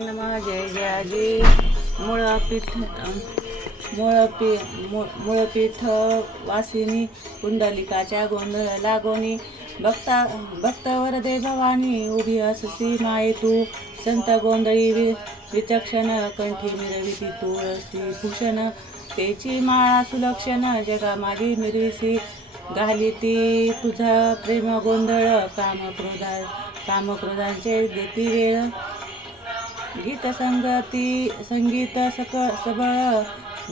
नमः जय जयाजी. मूळपीठ मुळपीठ मूळ- वासिनी कुंडलिकाच्या गोंधळ लागोनी भक्ता भक्त वरदे भवानी उभी अससी माये तू. संत गोंधळी वि विचक्षण कंठी मिरविती तुळसी भूषण. तेची माळा सुलक्षण जगा माझी मिरविसी घाली ती तुझा प्रेम गोंधळ काम क्रोधा कामक्रोधांचे देती वेळ. गीत संगती संगीत सक सबळ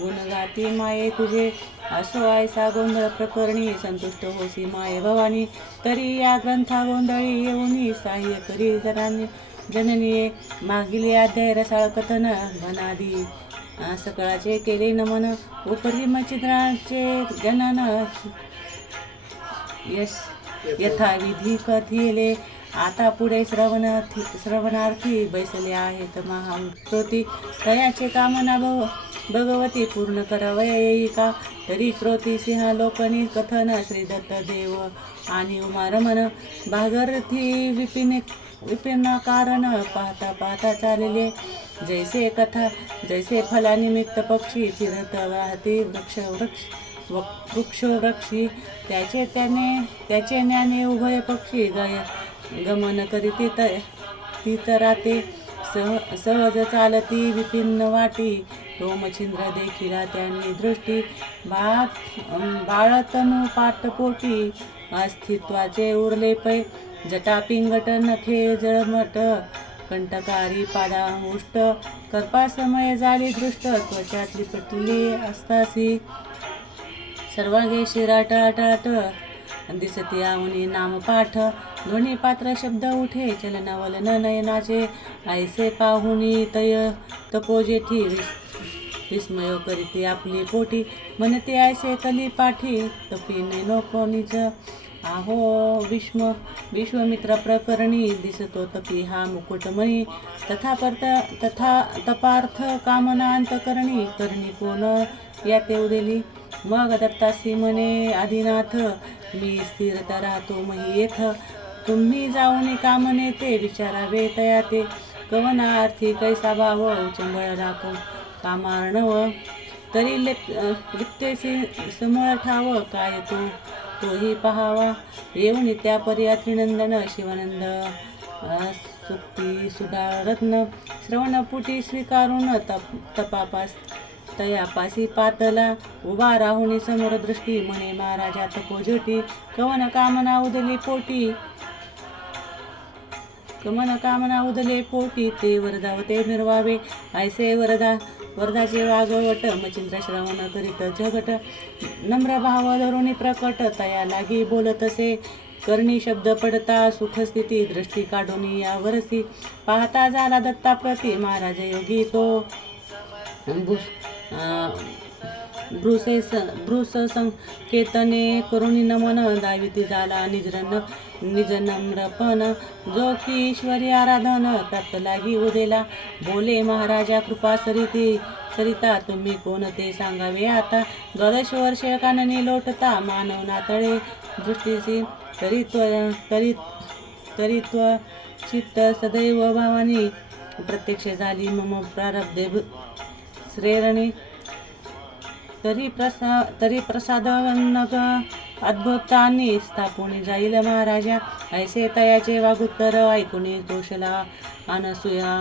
गुणगाती माये तुझे. असो आयसा गोंधळ प्रकरणी संतुष्ट होसी माये भवानी. तरी या ग्रंथा गोंधळी येऊनी साह्य करी जनानी. जननी मागिले अध्याय रसाळ कथन घनादी सकळाचे केले नमन उपरी मचिद्राचे जनन. यश यथाविधी कथिले आता पुढे श्रवणार्थी श्रवणार्थी बैसले आहेत. महाश्रोती तयाचे कामना भव भगवती पूर्ण करावया का तरी श्रोती सिंह लोकनी कथन श्री दत्त देव आणि उमा रमन भागरथी विपिन विपिन कारण पाहता पाहता चालले. जैसे कथा जैसे फलानिमित्त पक्षी फिरत वाहती वृक्ष वृक्ष व वृक्षोवृक्षी त्याचे त्याने त्याचे ज्ञाने उभय पक्षी गय गमन करीती त ती तराते सह सहज चालती विपिन्न वाटी. रोमछिंद्र देखिला त्यांनी दृष्टी बाळ बाळतनु पाटपोटी अस्तित्वाचे उरले पै जटा पिंगट नखे जळमट. कंटकारी पाडा उष्ट कर्पासमय झाली दृष्ट. त्वचातली पटली असतासी. सर्वांगे शिराटाटाट. दिसती आवनी नामपाठ ध्वनी पात्र शब्द उठे चलनावलन नयनाचे ऐसे पाहुनी तय तपोजेठी विस- विस्मय करीती आपली पोटी म्हणते ऐसे कली पाठी. तपीने नको आहो विश्व विश्वमित्र प्रकरणी दिसतो तपी हा मुकुटमणी तथा परत तथा तपार्थ कामना अंतकरणी. करणी कोण याते उदेली मग दत्तासी म्हणे आदिनाथ मी स्थिरता राहतो मही येथ तुम्ही जाऊन कामने ते विचारावे तया ते कवनार्थी कैसा भाव चंबळ राखो कामार्णव. तरी लिप लिप्तेसी समोर ठाव काय तो तोही पहावा. येऊन त्या पर्या शिवानंद सुक्ती सुधारत्न. श्रवणपुटी स्वीकारून तप तपापास तयापासी पातला उभा राहुनी समोर दृष्टी म्हणे महाराजा तपोजोटी कवन कामना उदली पोटी. कमन कामना उदले पोटी ते वरदावते निर्वावे ऐसे वरदा वरदाचे वागवट मचिंद्र श्रवण करीत झगट नम्र भाव धरुणी प्रकट तया लागी बोलतसे करणी शब्द पडता सुखस्थिती दृष्टी काढून या वरसी. पाहता झाला दत्ता प्रती महाराज योगी तो. भूस- स- भ्रूस संकेतने करुणी नमन दाविती झाला निजरन निज नम्रपण जो की ईश्वरी आराधन तत्तलाही लागी उदेला. बोले महाराजा कृपा सरिती सरिता तुम्ही कोण ते सांगावे आता? द्वादश वर्ष काननी लोटता मानव नातळे दृष्टीशी तरी तरी तरी चित्त सदैव भावानी. प्रत्यक्ष झाली मम प्रारब्धे श्रेरणी। तरी प्रसा तरी प्रसाद नग अद्भुतांनी स्थापून जाईल महाराजा। ऐसे तयाचे वागुत्तर ऐकुनी तोषला अनसुया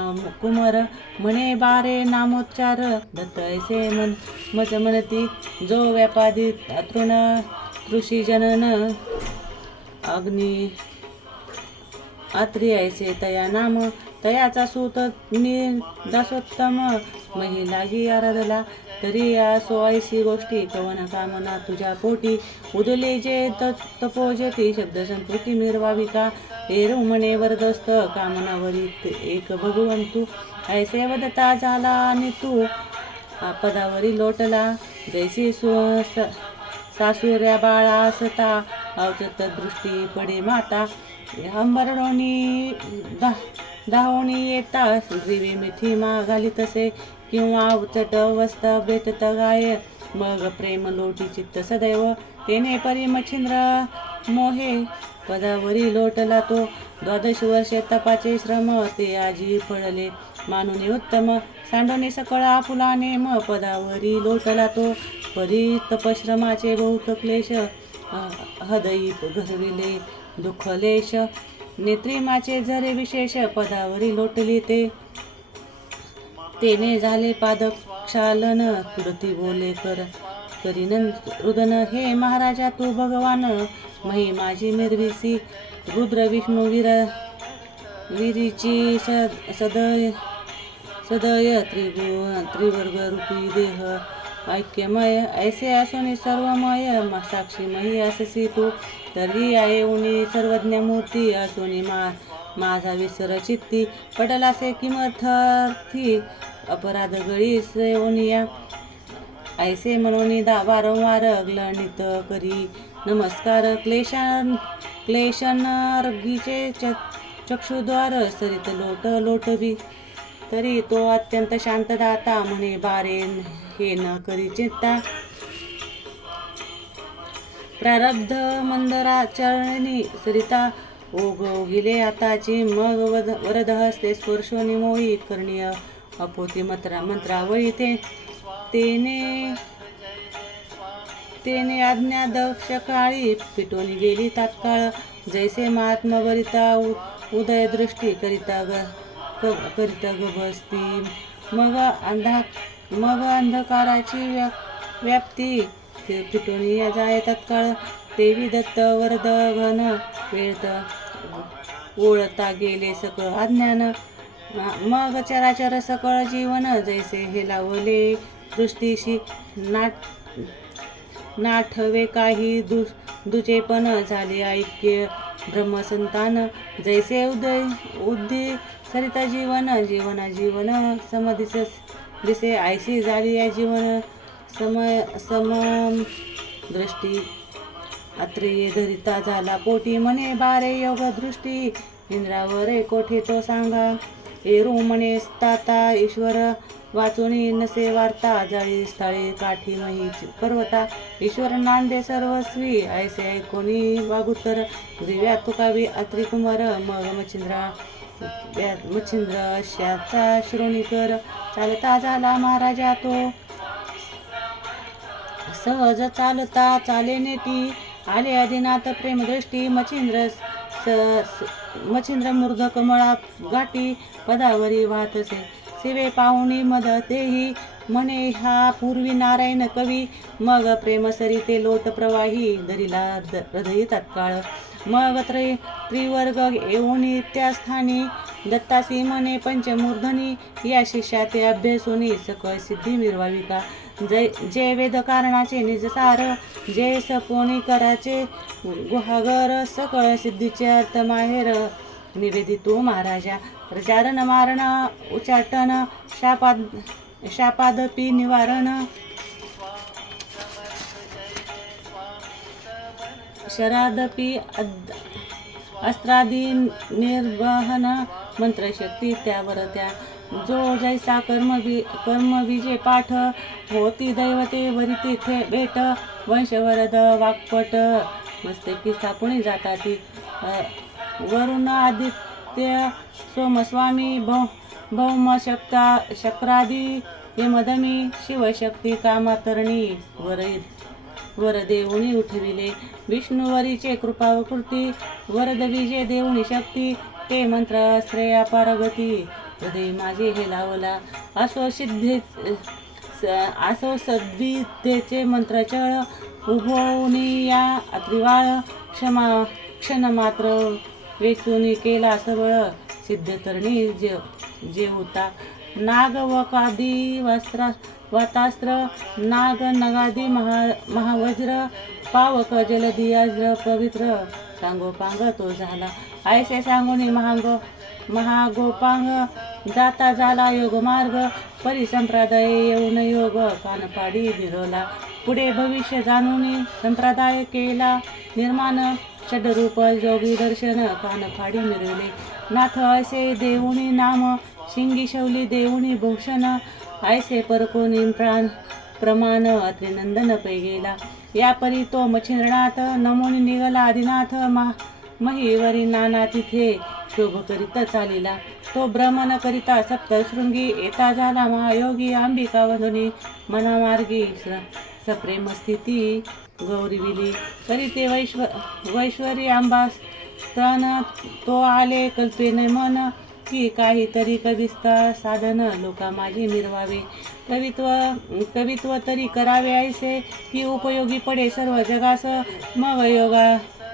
कुमर। म्हणे बारे नामोच्चार दत्त ऐसे मन मज म्हणती जो व्यापादी तृण कृषी जनन अग्नी अत्री ऐसे तया नाम तयाचा सूत नि दासोत्तम. महिलागी आराधला तरी या सोयीसी गोष्टी कवन कामना तुझ्या पोटी. उदले जे त- तपोजती शब्द संस्कृती मिरवावी का हे म्हणे वरदस्त कामनावरी एक भगवंतू. ऐसे वदता झाला आणि तू आपदावरी पदावरी लोटला. जैसी सु स- सासुऱ्या बाळा असता अवचत दृष्टी पडे माता. अंबरडोनी दा दाहोणी येता ग्रीवी मिठी मागाली तसे. किंवा अवचट वस्त भेटत गाय मग प्रेम लोटी चित्त सदैव. तेने परी मच्छिंद्र मोहे पदावरी लोटला तो. द्वादश वर्षे तपाचे श्रम ते आजी फळले. मानुनी उत्तम. सांडोनी सकळ आपुलाने म पदावरी लोटला तो. परी तपश्रमाचे बहुत क्लेश हदयी घरविले दुःखलेश नेत्रिमाचे जरे विशेष पदावरी लोटली ते. तेने झाले पादक्षालन कृती बोले कर. करीन रुदन हे महाराजा तू भगवान. मही माझी निर्विसी रुद्र विष्णू वीर विरीची सद सदय सदय त्रिभुवन त्रिवर्ग रूपी देह ऐक्यमय ऐसे असून सर्वमय साक्षी मही अससी तू तरी आहे उनी सर्वज्ञ मूर्ती असुनी मा माझा विसर चित्ती पटलासे किमर्थी अपराध गळी सेवनिया ऐसे म्हणून दा वारंवार ग्लणित करी नमस्कार क्लेशन क्लेशनार्गीचे च चक्षुद्वार सरित लोट लोटवी. तरी तो अत्यंत शांतदाता म्हणे बारे हे न करी चिंता. प्रारब्ध मंदराचरणी सरिता ओघ आताची मग वद वरद हस्ते स्पर्शोनी मोही करणीय अपोती मंत्रा मंत्रावळी ते. तेने तेने आज्ञा दक्ष काळी पिटोनी गेली तात्काळ. जैसे महात्मा वरिता उ- उदय दृष्टी करिता ग क- करिता ग बसती मग अंधा मग अंधकाराची व्या व्याप्ती. ते या जाय तत्काळ. देवी दत्त वरद घन वेळत ओळता गेले सकळ अज्ञान. मग चराचर सकळ जीवन जैसे हे लावले दृष्टीशी. नाट नाठवे काही दु दुचेपण झाले ऐक्य ब्रह्मसंतान. जैसे उदय उद्दी सरिता जीवन जीवन जीवन समदिस दिसे आयसी झाली या जीवन समय सम दृष्टी अत्रेय धरिता झाला पोटी म्हणे बारे योग दृष्टी इंद्रावर कोठे तो सांगा एरू म्हणे ताता ईश्वर वाचुनी नसे वार्ता जाळी स्थळे काठी मही पर्वता ईश्वर नांदे सर्वस्वी ऐसे कोणी वागुतर दिव्या तुकावी अत्री कुमार मग मच्छिंद्रा त्यात मच्छिंद्र श्याचा श्रोणीकर चालता झाला महाराजा तो. सहज चालता चाले नेती आले अधिनाथ प्रेमदृष्टी मच्छिंद्र स- मच्छिंद्र मूर्ध कमळा गाठी पदावरी वाहतसे शिवे पाहुणी मदतेही म्हणे हा पूर्वी नारायण कवी मग प्रेमसरी ते लोट प्रवाही दरीला द- तत्काळ मग त्रय त्रिवर्ग येऊन त्या स्थानी दत्तासी म्हणे पंचमूर्धनी या शिष्या ते अभ्यासून सकळ सिद्धी मिरवावी का जय जे वेद कारणाचे निजसार जे सपोनी कराचे गुहागर सकळ सिद्धीचे अर्थ माहेर निवेदितो महाराजा प्रचारण मारण उच्चाटन शापाद शापादपी निवारण. शरादपी अद अस्त्रादी निर्वहन मंत्रशक्ती त्यावर त्या. जो जैसा कर्मवि कर्मविजय पाठ होती दैवते वरी तिथे भेट. वंशवरद वाक्पट मस्तकी स्थापणी जातात. ती वरुण आदित्य सोमस्वामी भौ भौमशक्ता शक्रादी यमदमी शिवशक्ती कामातरणी वर वरदेवुनी उठविले. विष्णुवरीचे कृपाकृती वरद विजय देऊनी शक्ती ते मंत्र श्रेया पारगती हृदय माझे हे लावला. असो स- असो सद्विद्येचे मंत्रचळ उभवणी या त्रिवाळ क्षमा क्षण मात्र वेचून केला सबळ सिद्धतरणी जे जेवता नाग वकादी वस्त्र वतास्त्र नाग नगादी महा महावज्र पावक जलदियाज्र पवित्र. सांगोपांग तो झाला. ऐसे सांगोनी महांग महागोपांग जाता झाला योग मार्ग. परिसंप्रदाय येऊन योग कानपाडी विरवला पुढे भविष्य जाणून संप्रदाय केला. निर्माण षडरूप जोगी दर्शन कानफाडी मिरवले. नाथ असे देऊनी नाम शिंगी शौली देऊनी भूषण. ऐसे परकोनी प्राण प्रमाण त्रिनंदन पै गेला या परी तो मच्छिंद्रनाथ नमोनी निघाला आदिनाथ मा महिवरी नाना तिथे शोभ करीता चालिला। तो भ्रमण करिता सप्तशृंगी येता झाला महायोगी अंबिका वधुनी मनामार्गी स- सप्रेम स्थिती गौरीविली करीते वैश्व वैश्वरी आंबा तो आले कल्पेने मन की काहीतरी कविस्ता साधन लोका माझे मिरवावे. कवित्व कवित्व तरी करावे ऐसे की उपयोगी पडे सर्व जगास. मग योगा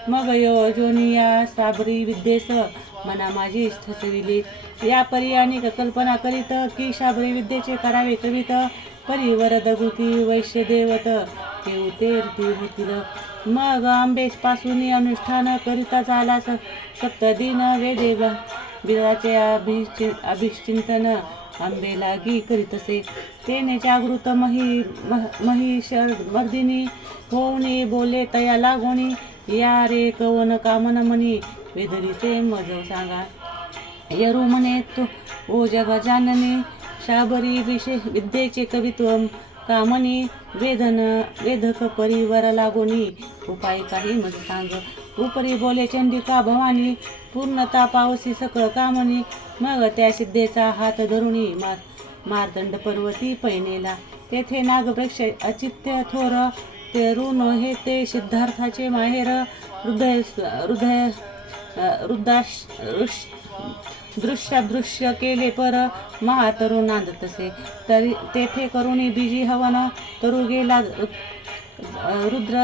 मग यो जोनिया साबरी विद्येस. मना माझी ठसविली या परी अनेक कल्पना करीत की शाबरी विद्येचे करावे कवित. परी वरद गुती वैश्य देवत होतील. मग आंबेस पासून अनुष्ठान करिता झाला सप्त सप्तदिन वेदे बिराचे अभिचि अभिचिंतन आंबे लागी करीतसे. तेने जागृत मही मह- महिषर मर्दिनी होऊनी बोले तया लागोणी? या रे कवन कामन मनी? वेदरीचे मज सांगा. यरू म्हणे तू ओ जग जाननी शाबरी विशेष विद्येचे कवित्व कामनी वेदन वेदक परिवार लागोनी उपाय काही मज सांग. उपरी बोले चंडिका भवानी पूर्णता पावसी सकळ कामनी मग त्या सिद्धेचा हात धरुणी मार मारदंड पर्वती पैनेला. तेथे नागवृक्ष अचित्य थोर ते ऋण हे ते सिद्धार्थाचे माहेर हृदय हृदय हृदाश दृश्यादृश्य केले पर महातरू नांदतसे तरी तेथे करुणी बीजी हवन तरु गेला रुद्र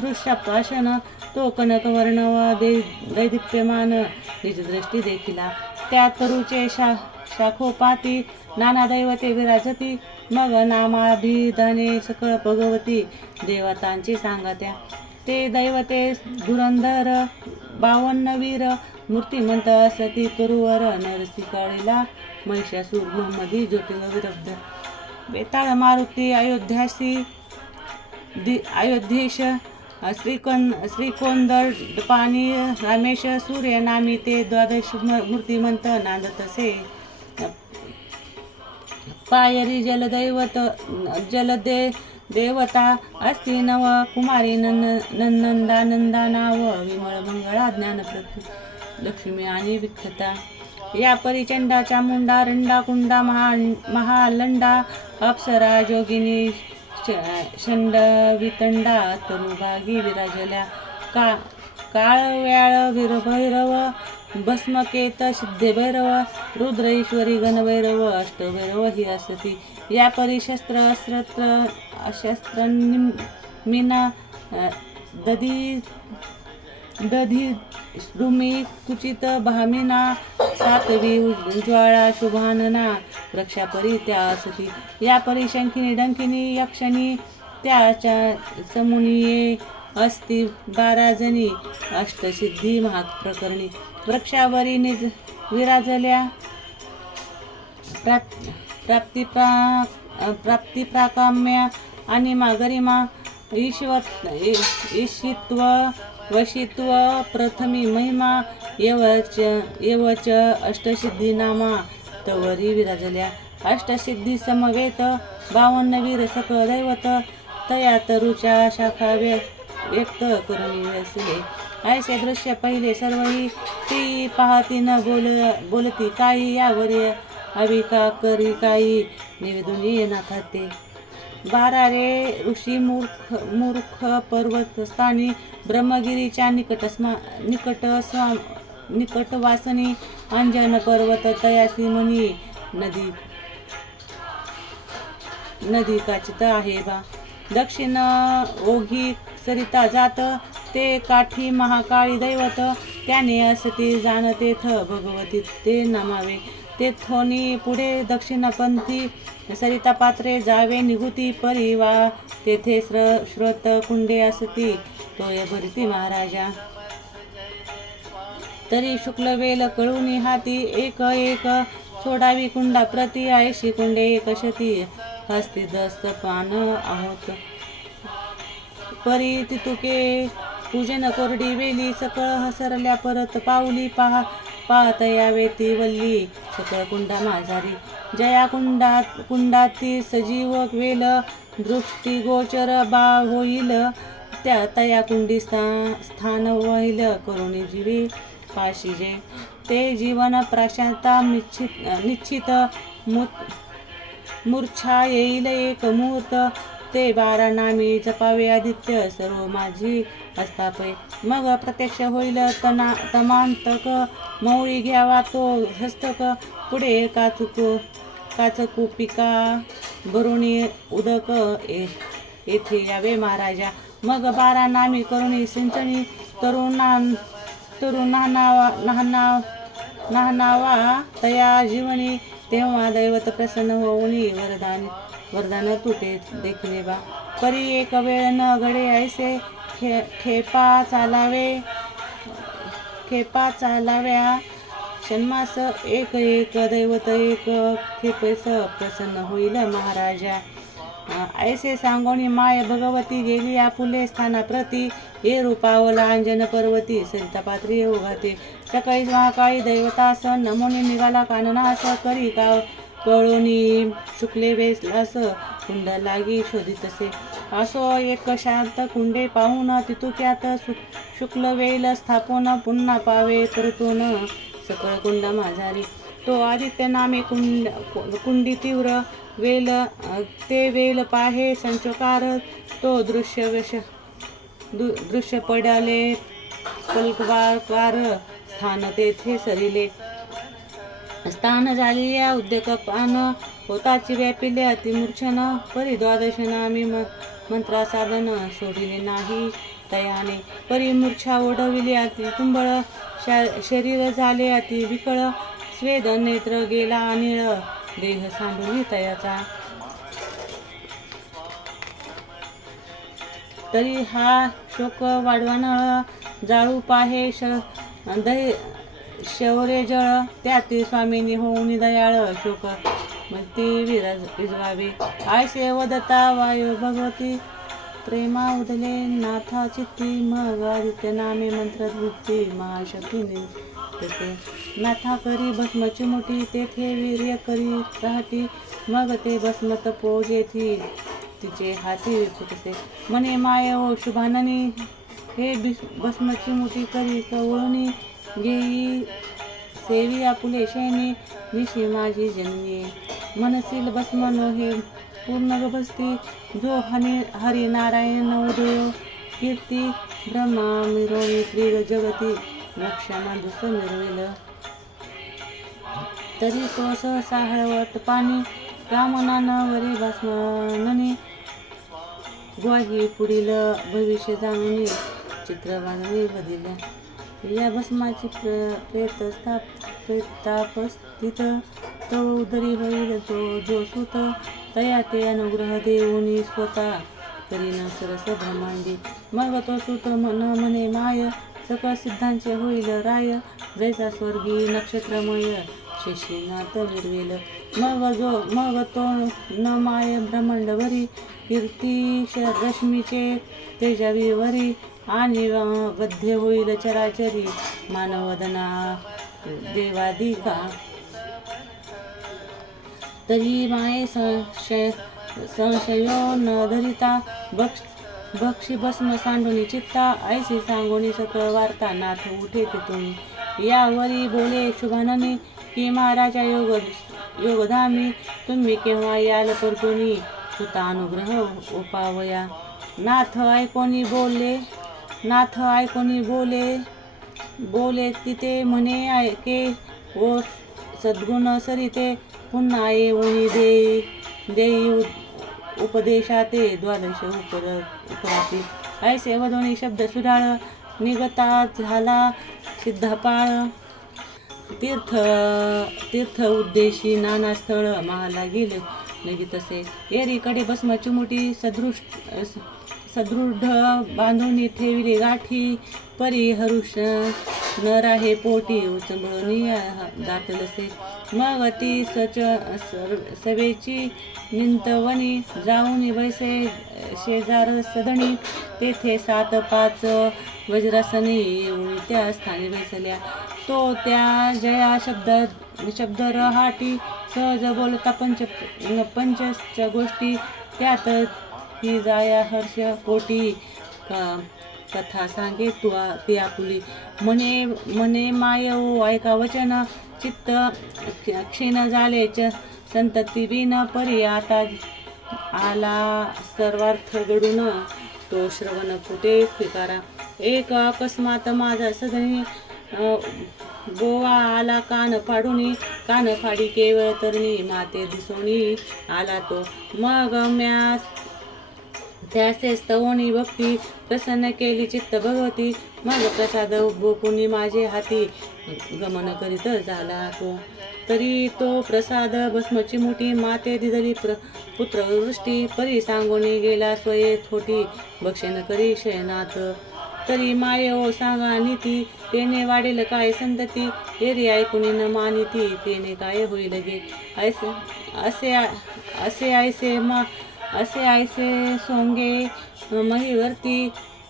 दृश्य प्राशन तो कनक व दे दैदिप्यमान निजदृष्टी देखिला. त्या तरुचे शा शाखोपाती नाना दैवते विराजती मग नामाभिधाने सकळ भगवती देवतांची सांगत्या. ते दैवते धुरंधर बावन्नवीर मूर्तिमंत असती तुरुवर नरसिकाळीला महिषासूर मोहम्मदी ज्योतिंग विरुद्ध बेताळ मारुती अयोध्यासी दि अयोध्येश श्रीकोन श्रीकोंदर पाणी रमेश सूर्य नामी ते द्वादश म- मूर्तिमंत नांदतसे पायरी जलदैवत जलदे देवता अस्ति नव कुमारी नन नंदानंदा नाव विमळ मंगळा ज्ञानप्रती लक्ष्मी आणि विख्याता. या परिचंडाच्या मुंडा रंडा कुंडा महा महालंडा अप्सरा जोगिनी श- वितंडा तरुभागी विराजल्या. का काळव्याळ वीरभैरव भस्मकेत सिद्धभैरव रुद्र ईश्वरी गणभैरव अष्टभैरव ही असती. या परिशस्त्र अस्त्र शस्त्र मीना दधी दधी भूमी कुचित भामिना सातवी ज्वाळा शुभानना रक्षापरी त्या असती. या परी शंखिनी डंकिनी यक्षणी त्याच्या समुनिये असती. बारा जणी अष्टसिद्धी महाप्रकरणी. वृक्षावरी निज विराजल्या. प्राप प्राप्तिप्रा प्राप्तिप्राकाम्या आणि गरिमा ईश्वत ईशित्व वशित्व प्रथमी महिमा एवच एवच अष्टसिद्धी तवरी विराजल्या. अष्टसिद्धी समवेत बावन्नवीर सकळ दैवत तया तरुच्या शाखा व्य व्यक्त करून व्यसले. ऐसे दृश्य पहिले सर्वही ती पाहती न बोल बोलती काही यावर अविका करी काही निवेदून येणार खाते बारारे ऋषी मूर्ख मूर्ख पर्वत स्थानी ब्रह्मगिरीच्या निकटस्मा निकट स्वा निकट वासनी अंजन पर्वत तयासी मुनी नदी नदी काचित आहे बा. दक्षिण ओघी सरिता जात ते काठी महाकाळी दैवत त्याने असती जाणतेथ भगवती ते नमावे. ते थोनी पुढे दक्षिणपंथी सरिता पात्रे जावे निघुती परिवा तेथे स्र श्रोत कुंडे असती तोय भरती महाराजा. तरी शुक्ल वेल कळूनी हाती एक एक सोडावी कुंडा प्रति आयशी कुंडे एक शती. हस्ती दस्त पान आहोत. परी तितुके पूजन कोरडी वेली सकळ हसरल्या परत पाऊली पहा. पाहतया यावे ती वल्ली. सकळ माझारी जया कुंडात कुंडाती सजीव वेल. दृष्टीगोचर बा होईल. त्या तया कुंडी स्था स्थान होईल करुणी जीवी पाशी जे. ते जीवन प्राशांता निश्चित निश्चित मूर्छा येईल एक मुहूर्त. ते बारा नामी जपावे आदित्य सर्व माझी अस्तापय मग प्रत्यक्ष होईल तना तमांतक. मौळी घ्यावा तो हस्तक. पुढे काचुक काचकुपिका भरुणी उदक ये- येथे यावे महाराजा. मग बारा नामी करुणी सिंचनी तरुणा तरुणांना नाहनावा तया जीवनी तेव्हा दैवत प्रसन्न होऊन वरदान वरदान तुटे देखले बा. परी एक वेळ न घडे ऐसे खे खेपा चालावे खेपा चालाव्या. षण्मास एक एक दैवत एक खेपेस प्रसन्न होईल महाराजा. ऐसे सांगोनी माय भगवती गेली आपुले स्थानाप्रती. ये रूपावला अंजन पर्वती सरिता पात्री ओघाते सकाळी महाकाळी दैवतास नमोनी निघाला काननास करी का कळोनी शुक्ले वेसलास कुंड लागी शोधितसे असो एक शांत कुंडे पाहून तितुक्यात सु- शुक्ल वेल स्थापून पुन्हा पावे परतून सकळ कुंड माझारी तो आदित्य नामे कुंड कुंडी तीव्र वेल ते वेल पाहे संचकार तो दृश्य वेश दु दृश्य पडाले पलकवार स्थान तेथे सरिले. स्थान झालेल्या या उद्योग पान होताची व्यापिले अतिमूर्छन परी द्वादशन आम्ही म मंत्रा साधन सोडिले नाही तयाने. परी मूर्छा ओढविली अति तुंबळ शा- शरीर झाले अति विकळ स्वेद नेत्र गेला अनिळ देह सांडून याचा. तरी हा शोक वाढवान जाळू पाहे श दही शौर्य जळ. त्यातील स्वामीनी होऊन दयाळ शोक. ती विराज विजवावी. आयसे वदता वायू भगवती. प्रेमा उदले नाथा चित्ती. मग आदित्य नामे मंत्र वृत्ती तसे नाथा करी भस्मची मोठी तेथे वीर्य करी राहती. मग ते भस्मत घेती तिचे हाती विपुटसे मने माय ओ शुभाननी हे बिस- भस्मची मोठी करी कवळणी. घेई सेवी आपुले शैनी निशी माझी जननी. मनसील भस्मन हे पूर्ण गभस्ती. जो हनी हरिनारायण उदयो कीर्ती ब्रह्मा मिरवणी त्रिग जगती. मोक्षामा दुस मिळविलं. तरी तो सहसा हळवट पाणी कामना वरी वरे ग्वाही पुढील भविष्य जाणून चित्र बांधणे बदिल्या या भस्माची प्र प्रेत स्थाप प्रेतापस्थित तो उदरी होईल तो जो सुत तया ते अनुग्रह देऊन स्वतः करीन सरस ब्रह्मांडी. मग तो सुत मन म्हणे माय सकळ सिद्धांचे होईल राय. जैसा स्वर्गी नक्षत्रमय शिशीनाथ विरविल. मग जो मग तो न माय ब्रह्मांडवरी कीर्ती श- रश्मीचे तेजावीवरी आणि अं, बद्ध होईल चराचरी मानवदना देवादिका. तरी माये संशय संशयो न धरिता बक्ष भक्षी भस्म सांडूनी चित्ता ऐसी सांगोनी सकळ वार्ता नाथ उठे तिथून. यावरी बोले शुभानमी की महाराजा योग योगधामी तुम्ही केव्हा याल परतुनी सुता अनुग्रह उपावया. नाथ ऐकोनी बोलले नाथ ऐकोनी बोले बोले तिथे म्हणे ऐके ओ सद्गुण सरिते पुन्हा येऊन दे देई उपदेशाते द्वादश उपर उपराती ऐसे दोन्ही शब्द सुधार निगता झाला सिद्धपाळ. तीर्थ तीर्थ उद्देशी नाना स्थळ महाला गेले. लगी तसे. एरीकडे भस्माची मोठी सदृष्ट सदृढ बांधून ठेविले गाठी परी हरुष नर आहे पोटी उचंबळणी मग ती सच सर- सवेची निंतवणी जाऊन बैसे शेजार सदणी. तेथे सात पाच वज्रासनी येऊन त्या स्थानी बैसल्या. तो त्या जया शब्द शब्द रहाटी. सहज बोलता पंच पंचच्या गोष्टी. त्यात की जाया हर्ष कोटी का कथा सांगे तू ती आपुली म्हणे म्हणे माय ओ ऐका वचन चित्त क्षीण झाले च संतती बिन परी आता आला सर्वार्थ घडून तो श्रवण कुठे स्वीकारा? एक अकस्मात माझा सदनी गोवा आला कान फाडूनी कान फाडी केवळ तरणी माते दिसोनी आला तो. मग म्या त्यासे स्तवणी भक्ती प्रसन्न केली चित्त भगवती मग प्रसाद बोकुनी माझे हाती. गमन करीत झाला तो. तरी तो प्रसाद भस्मची मोठी माते दिदली प्र पुत्रवृष्टी. परी सांगोनी गेला स्वये थोटी भक्षण करी शयनाथ तरी माये ओ सांगा नीती. तेने वाढेल काय संतती? एरी ऐकुनी न मानिती. तेने काय होईल गे? ऐसे असे असे ऐसे मा असे ऐसे सोंगे महिवरती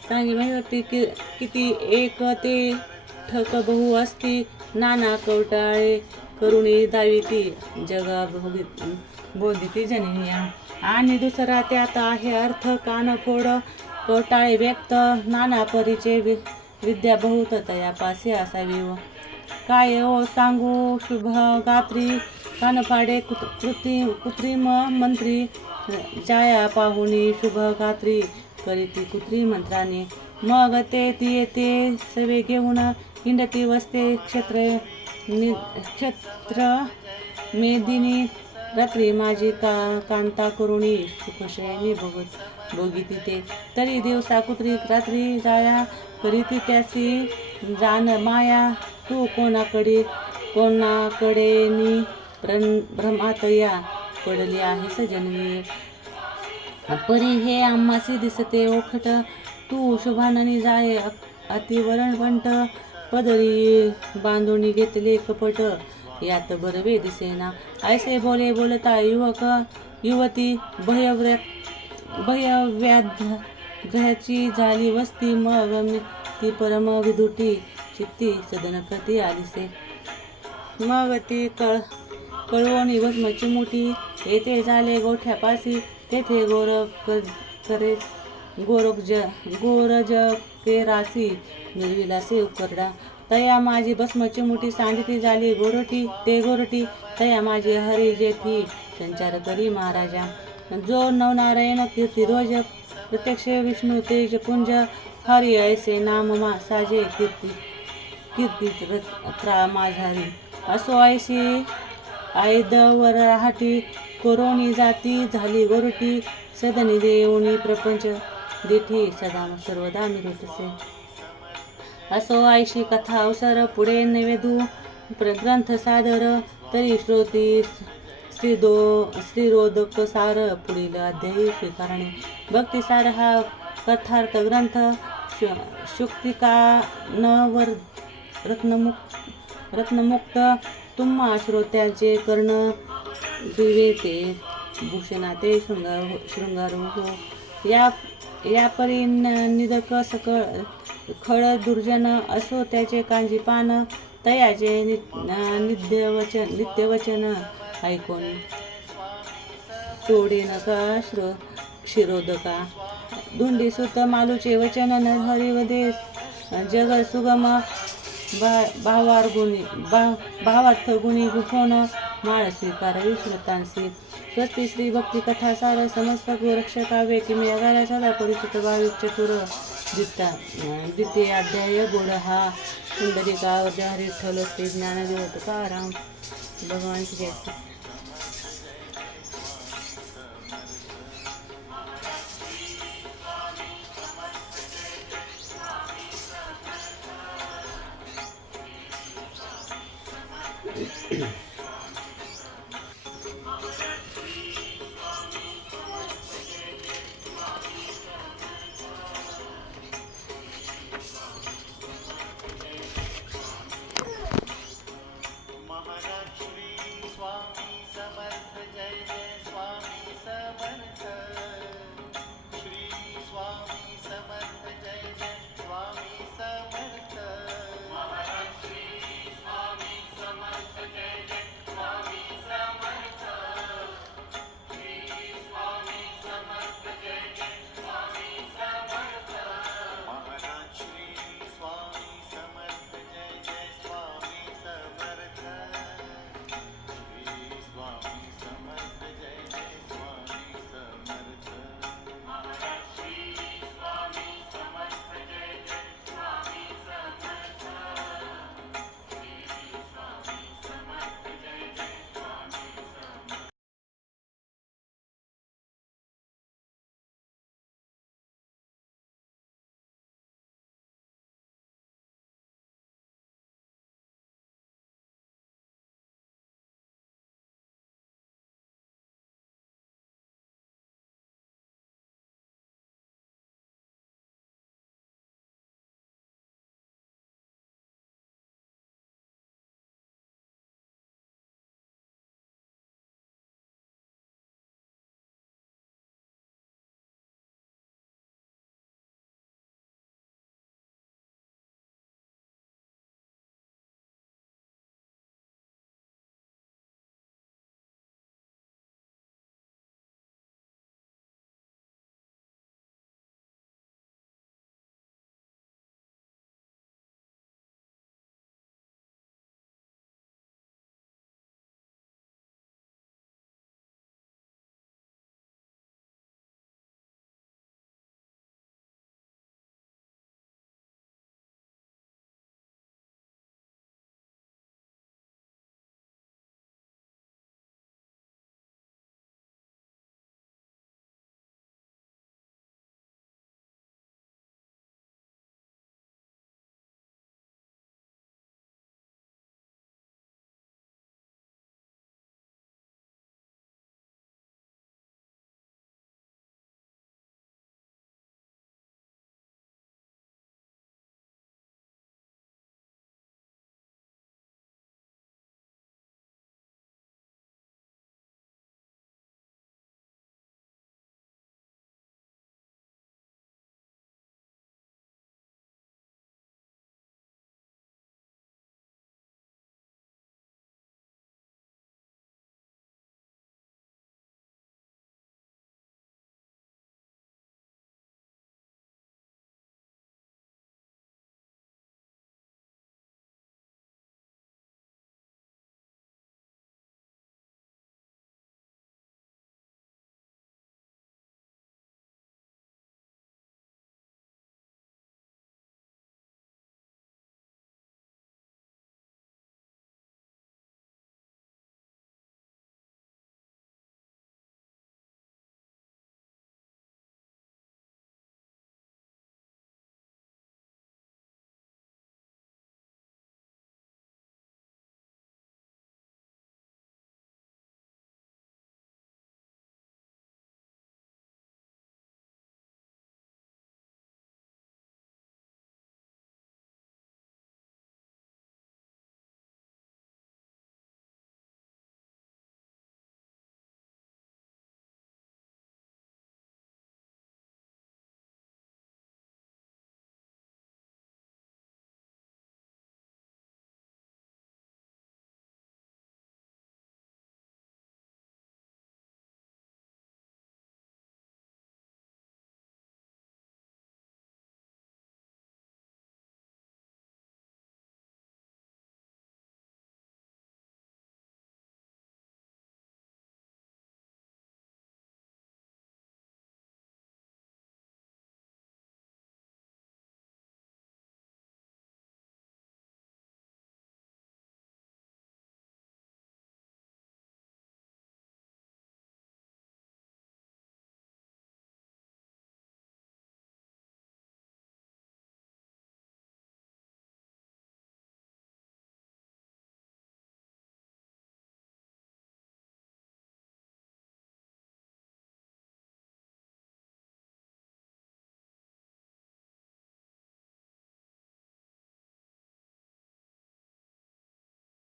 सांगे महिवरती कि किती एक ते ठक बहु असती. नाना कवटाळे करुणी दाविती जगा भोगी बोधिती जनिया आणि दुसरा त्यात आहे अर्थ कानफोड कवटाळे व्यक्त नाना परिचय वि विद्या बहुत तयापासी असावी व. काय ओ सांगू शुभ गात्री कानफाडे कुत कृती कृत्रिम मंत्री जाया पाहुणी शुभ गात्री करीती कुत्री मंत्राने. मग ते ती येते सवे घेऊन हिंडती वसते क्षेत्र नि क्षेत्र मेदिनी रात्री माझी का कांता करुणी सुखशयनी बघत भोगी ते. तरी दिवसा कुत्री रात्री जाया करीती त्यासी जाण माया तू कोणाकडे कोणाकडे नि भ्रम भ्रमात या पडली आहे सजनवी परी हे आम्हासी दिसते ओखट. तू शुभाननी जाय अतिवरण पंट पदरी बांधून घेतले कपट. यात बरवे दिसेना ऐसे बोले बोलता युवक युवती भयव्र भयव्याध ग्रहाची झाली वस्ती. मग ती परम विधुटी चित्ती सदन प्रती आलीसे. मग ती कळ कळवणी भस्मची मोठी येथे झाले गोठ्यापासी तेथे गोरख करे गोरख ज गोरज केरासी विलासी उपकरडा. तया माझी भस्मची मोठी सांडती झाली गोरटी ते गोरटी तया माझी हरी जेथी संचार करी महाराजा. जो नवनारायण कीर्ती रोज प्रत्यक्ष विष्णू तेज कुंज हरी ऐसे नाम मा साजे कीर्ती कीर्ती त्रा माझारी. असो ऐशी आयदवर राहाटी कोरोनी जाती झाली गोरटी सदनी देऊनी प्रपंच दिठी सदा सर्वदा मिरवतसे. असो आयशी कथा अवसर पुढे नैवेदू प्र- ग्रंथ सादर तरी श्रोती श्रीदो श्रीरोधक सार पुढील अध्यायी स्वीकारणे. भक्तिसार हा कथार्थ ग्रंथ शु- शुक्तिका नवर रत्नमुक्त रत्नमुक्त तुम्हा श्रोत्याचे कर्ण दिवे ते भूषणाते शृंगार शृंगारू हो या या परी न- निदक सकळ खळ दुर्जन असो त्याचे कांजी पान तयाचे नि नित्यवचन नित्यवचन ऐकून. तोडे नका श्र शिरोदका. धुंडी सुत मालूचे वचन न हरिवदे. जग सुगम बा भावार गुणी बा भावार्थ गुणी गुफोन माळ स्वीकार विश्रुतांसी स्वस्ती श्री भक्ती कथा सार समस्त गोरक्ष काव्य किमी अगारा सदा परिचित भाविक चतुर. दित्ता द्वितीय अध्याय गोड हा. सुंदरिका हरी ठल श्री ज्ञानदेव तुकाराम भगवान श्री